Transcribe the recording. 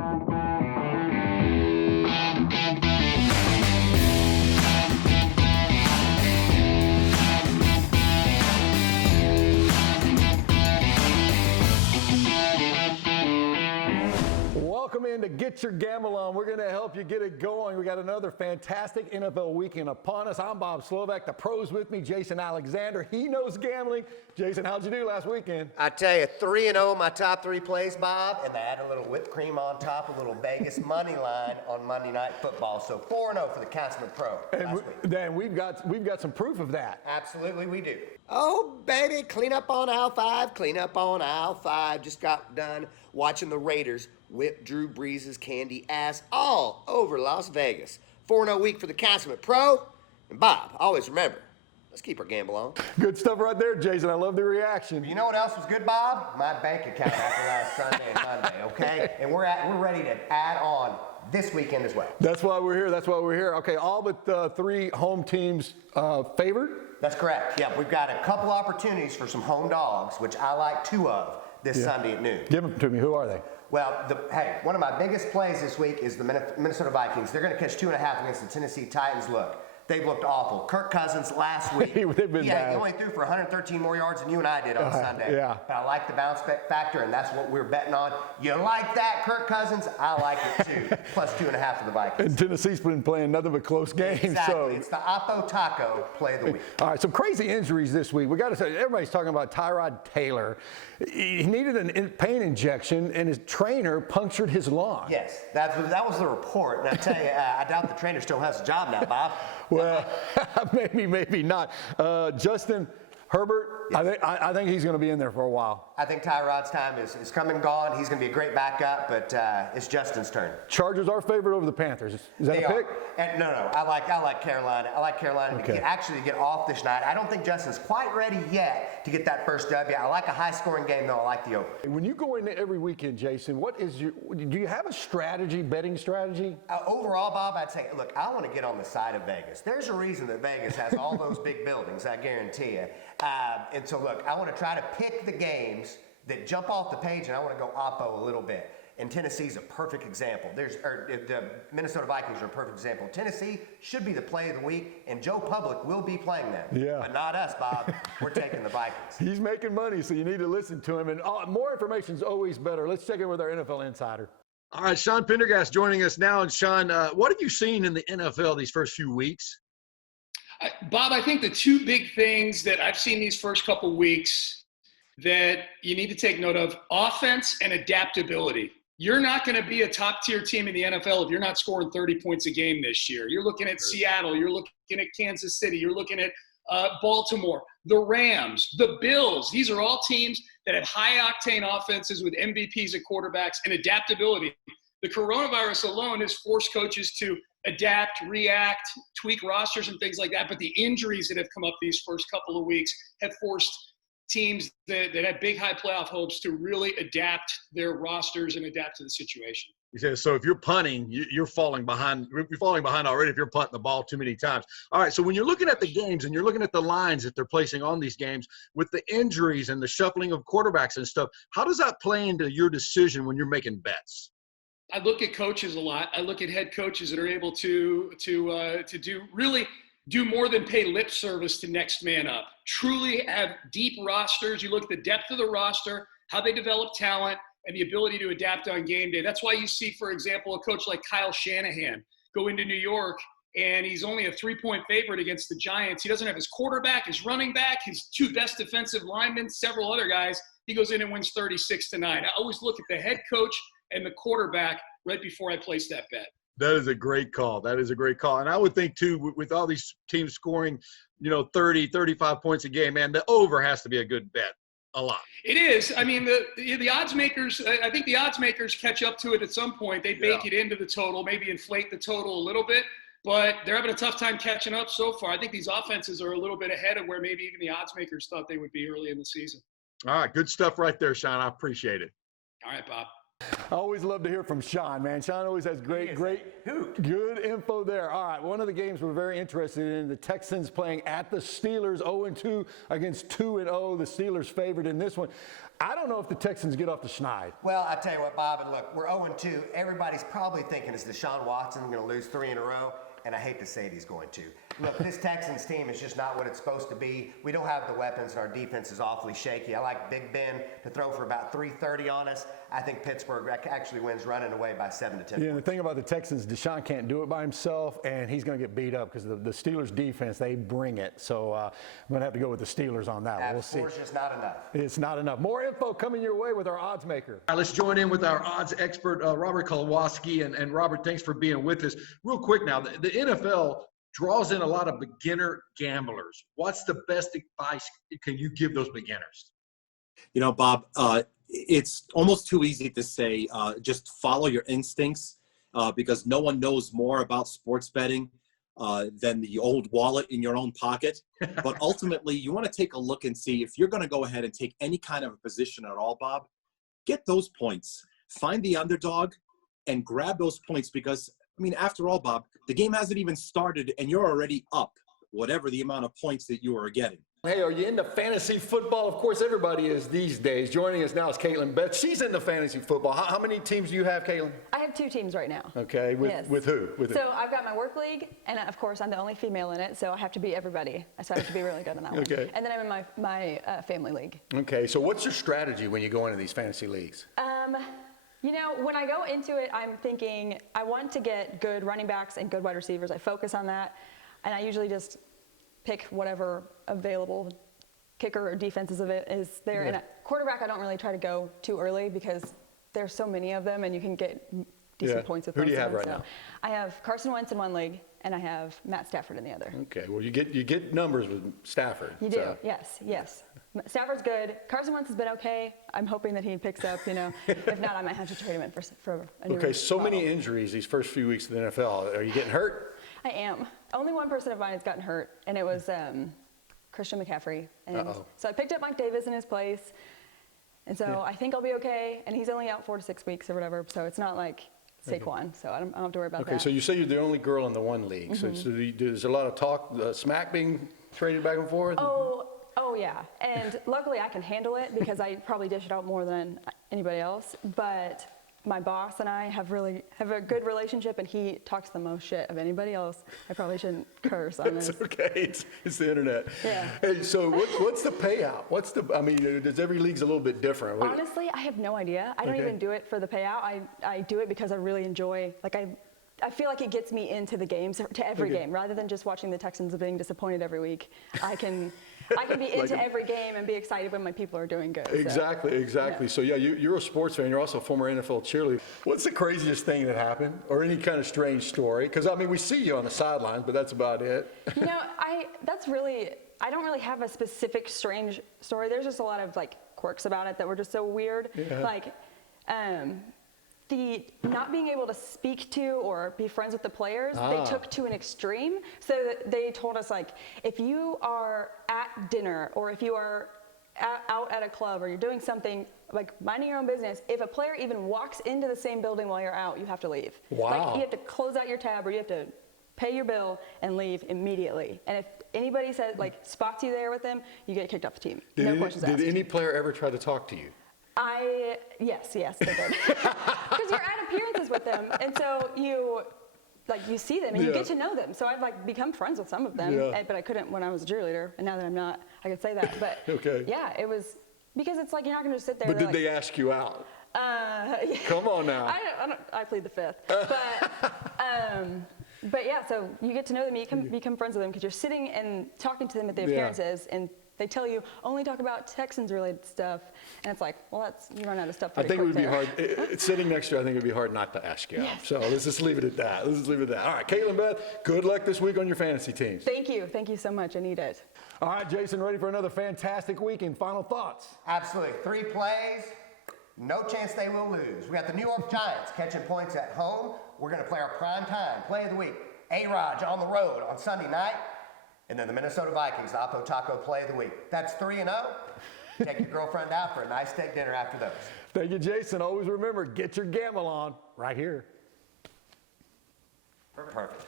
Welcome in to Get Your Gamble On. We're going to help you get it going. We got another fantastic NFL weekend upon us. I'm Bob Slovak. The pros with me, Jason Alexander. He knows gambling. Jason, how'd you do last weekend? I tell you, 3-0 my top three plays, Bob, and I add a little whipped cream on top, a little Vegas money line on Monday Night Football. So 4-0 for the Consummate Pro last week. Then we've got some proof of that. Absolutely, we do. Oh, baby, clean up on aisle 5, clean up on aisle 5. Just got done watching the Raiders whip Drew Brees' candy ass all over Las Vegas. 4-0 week for the Consummate Pro. And Bob, always remember, let's keep our gamble on. Good stuff right there, Jason. I love the reaction. You know what else was good, Bob? My bank account after last Sunday and Monday, okay? And we're ready to add on this weekend as well. That's why we're here. Okay, all but 3 home teams favored? That's correct. Yeah, we've got a couple opportunities for some home dogs, which I like 2 of this Sunday at noon. Give them to me. Who are they? Well, one of my biggest plays this week is the Minnesota Vikings. They're going to catch 2.5 against the Tennessee Titans. Look, they've looked awful. Kirk Cousins last week, They've been bad. He only threw for 113 more yards than you and I did on Sunday. Yeah. But I like the bounce factor, and that's what we're betting on. You like that, Kirk Cousins? I like it too. Plus 2.5 for the Vikings. And Tennessee's been playing nothing but close games. Exactly. So. It's the Oppo Taco play of the week. All right, some crazy injuries this week. We got to say, everybody's talking about Tyrod Taylor. He needed a pain injection, and his trainer punctured his lung. Yes, that was the report. And I tell you, I doubt the trainer still has a job now, Bob. Well, maybe not. Justin Herbert, yes. I think he's going to be in there for a while. I think Tyrod's time is come and gone. He's going to be a great backup, but it's Justin's turn. Chargers are favored over the Panthers. Is that a pick? No. I like Carolina. I like Carolina to get off this night. I don't think Justin's quite ready yet to get that first W. I like a high-scoring game, though. I like the over. When you go into every weekend, Jason, do you have a betting strategy? Overall, Bob, I'd say, look, I want to get on the side of Vegas. There's a reason that Vegas has all those big buildings, I guarantee you. And so, look, I want to try to pick the games that jump off the page, and I want to go Oppo a little bit. And Tennessee's a perfect example. The Minnesota Vikings are a perfect example. Tennessee should be the play of the week, and Joe Public will be playing them. Yeah. But not us, Bob. We're taking the Vikings. He's making money, so you need to listen to him. And more information is always better. Let's check in with our NFL insider. All right, Sean Pendergast joining us now. And Sean, what have you seen in the NFL these first few weeks? Bob, I think the 2 big things that I've seen these first couple weeks that you need to take note of, offense and adaptability. You're not going to be a top-tier team in the NFL if you're not scoring 30 points a game this year. You're looking at Seattle. You're looking at Kansas City. You're looking at Baltimore, the Rams, the Bills. These are all teams that have high-octane offenses with MVPs at quarterbacks and adaptability. The coronavirus alone has forced coaches to adapt, react, tweak rosters and things like that. But the injuries that have come up these first couple of weeks have forced teams that had big, high playoff hopes to really adapt their rosters and adapt to the situation. So if you're punting, you're falling behind. You're falling behind already if you're punting the ball too many times. All right, so when you're looking at the games and you're looking at the lines that they're placing on these games with the injuries and the shuffling of quarterbacks and stuff, how does that play into your decision when you're making bets? I look at coaches a lot. I look at head coaches that are able to do more than pay lip service to next man up. Truly have deep rosters. You look at the depth of the roster, how they develop talent, and the ability to adapt on game day. That's why you see, for example, a coach like Kyle Shanahan go into New York, and he's only a 3-point favorite against the Giants. He doesn't have his quarterback, his running back, his 2 best defensive linemen, several other guys. He goes in and wins 36-9. I always look at the head coach and the quarterback right before I place that bet. That is a great call. And I would think, too, with all these teams scoring, 30, 35 points a game, man, the over has to be a good bet. A lot. It is. I mean, the odds makers, I think the odds makers catch up to it at some point. They bake it into the total, maybe inflate the total a little bit, but they're having a tough time catching up so far. I think these offenses are a little bit ahead of where maybe even the odds makers thought they would be early in the season. All right. Good stuff right there, Sean. I appreciate it. All right, Bob. I always love to hear from Sean, man. Sean always has great good info there. All right, one of the games we're very interested in, the Texans playing at the Steelers, 0-2 against 2-0. The Steelers favored in this one. I don't know if the Texans get off the schneid. Well, I tell you what, Bob, and look, we're 0-2. Everybody's probably thinking, is Deshaun Watson going to lose 3 in a row? And I hate to say it, he's going to. Look, this Texans team is just not what it's supposed to be. We don't have the weapons, and our defense is awfully shaky. I like Big Ben to throw for about 330 on us. I think Pittsburgh actually wins running away by 7 to 10. Yeah, and the thing about the Texans, Deshaun can't do it by himself, and he's going to get beat up because the Steelers' defense, they bring it. So I'm going to have to go with the Steelers on that one. We'll see. It's just not enough. It's not enough. More info coming your way with our odds maker. All right, let's join in with our odds expert, Robert Kowalski. And Robert, thanks for being with us. Real quick now, the NFL draws in a lot of beginner gamblers. What's the best advice can you give those beginners? You know, Bob, it's almost too easy to say just follow your instincts because no one knows more about sports betting than the old wallet in your own pocket. But ultimately, you want to take a look and see if you're going to go ahead and take any kind of a position at all, Bob, get those points. Find the underdog and grab those points because, I mean, after all, Bob, the game hasn't even started and you're already up, whatever the amount of points that you are getting. Hey, are you into fantasy football? Of course, everybody is these days. Joining us now is Caitlin Beth. She's into fantasy football. How many teams do you have, Caitlin? I have 2 teams right now. Okay, with who? So I've got my work league, and of course I'm the only female in it, so I have to beat everybody. So I have to be really good in that one. Okay. And then I'm in my family league. Okay, so what's your strategy when you go into these fantasy leagues? You know, when I go into it, I'm thinking I want to get good running backs and good wide receivers. I focus on that, and I usually just pick whatever available kicker or defenses of it is there. Yeah. And at quarterback, I don't really try to go too early because there's so many of them, and you can get decent points with Who do you most have of them. right now? I have Carson Wentz in one league, and I have Matt Stafford in the other. Okay, well, you get numbers with Stafford. You do, yes. Stafford's good. Carson Wentz has been okay. I'm hoping that he picks up, you know. If not, I might have to trade him in for a new Okay, so model. many injuries these first few weeks of the NFL. Are you getting hurt? I am. Only one person of mine has gotten hurt, and it was Christian McCaffrey. And so I picked up Mike Davis in his place, and so I think I'll be okay. And he's only out 4 to 6 weeks or whatever, so it's not like Saquon, so I don't have to worry about that. Okay, so you say you're the only girl in the one league. So there's a lot of talk, smack being traded back and forth? Oh yeah, and luckily I can handle it because I probably dish it out more than anybody else. But my boss and I have a good relationship, and he talks the most shit of anybody else. I probably shouldn't curse on this. It's okay. It's the internet. Yeah. Hey, so what's the payout? Does every league's a little bit different? Honestly, I have no idea. I don't even do it for the payout. I do it because I really enjoy, I feel like it gets me into the games, to every game, rather than just watching the Texans being disappointed every week. I can be into every game and be excited when my people are doing good. Exactly. Yeah. So yeah, you're a sports fan. You're also a former NFL cheerleader. What's the craziest thing that happened, or any kind of strange story? Because I mean, we see you on the sidelines, but that's about it. You know, I don't really have a specific strange story. There's just a lot of quirks about it that were just so weird. Yeah. The not being able to speak to or be friends with the players, they took to an extreme. So they told us, if you are at dinner or if you are out at a club or you're doing something, minding your own business, if a player even walks into the same building while you're out, you have to leave. Wow. You have to close out your tab or you have to pay your bill and leave immediately. And if anybody says, spots you there with them, you get kicked off the team. No questions asked. Did any player ever try to talk to you? Yes, they did. Because you're at appearances with them, and so you see them and you get to know them. So I've become friends with some of them, but I couldn't when I was a cheerleader, and now that I'm not, I could say that. But Okay. yeah, it was because it's you're not going to just sit there. But did they ask you out? Come on now. I plead the fifth, but yeah. So you get to know them, you can become friends with them because you're sitting and talking to them at the appearances, and they tell you only talk about Texans-related stuff, and it's you run out of stuff I pretty think it would quick be there. hard. Sitting next to you, I think it would be hard not to ask you out. Yes. So let's just leave it at that. All right, Caitlin Beth, good luck this week on your fantasy teams. Thank you so much. I need it. All right, Jason, ready for another fantastic weekend. Final thoughts? Absolutely. 3 plays, no chance they will lose. We got the New York Giants catching points at home. We're going to play our prime time play of the week. A-Rod on the road on Sunday night. And then the Minnesota Vikings, the Oppo Taco play of the week. That's 3-0. Take your girlfriend out for a nice steak dinner after those. Thank you, Jason. Always remember, get your gamble on right here. Perfect.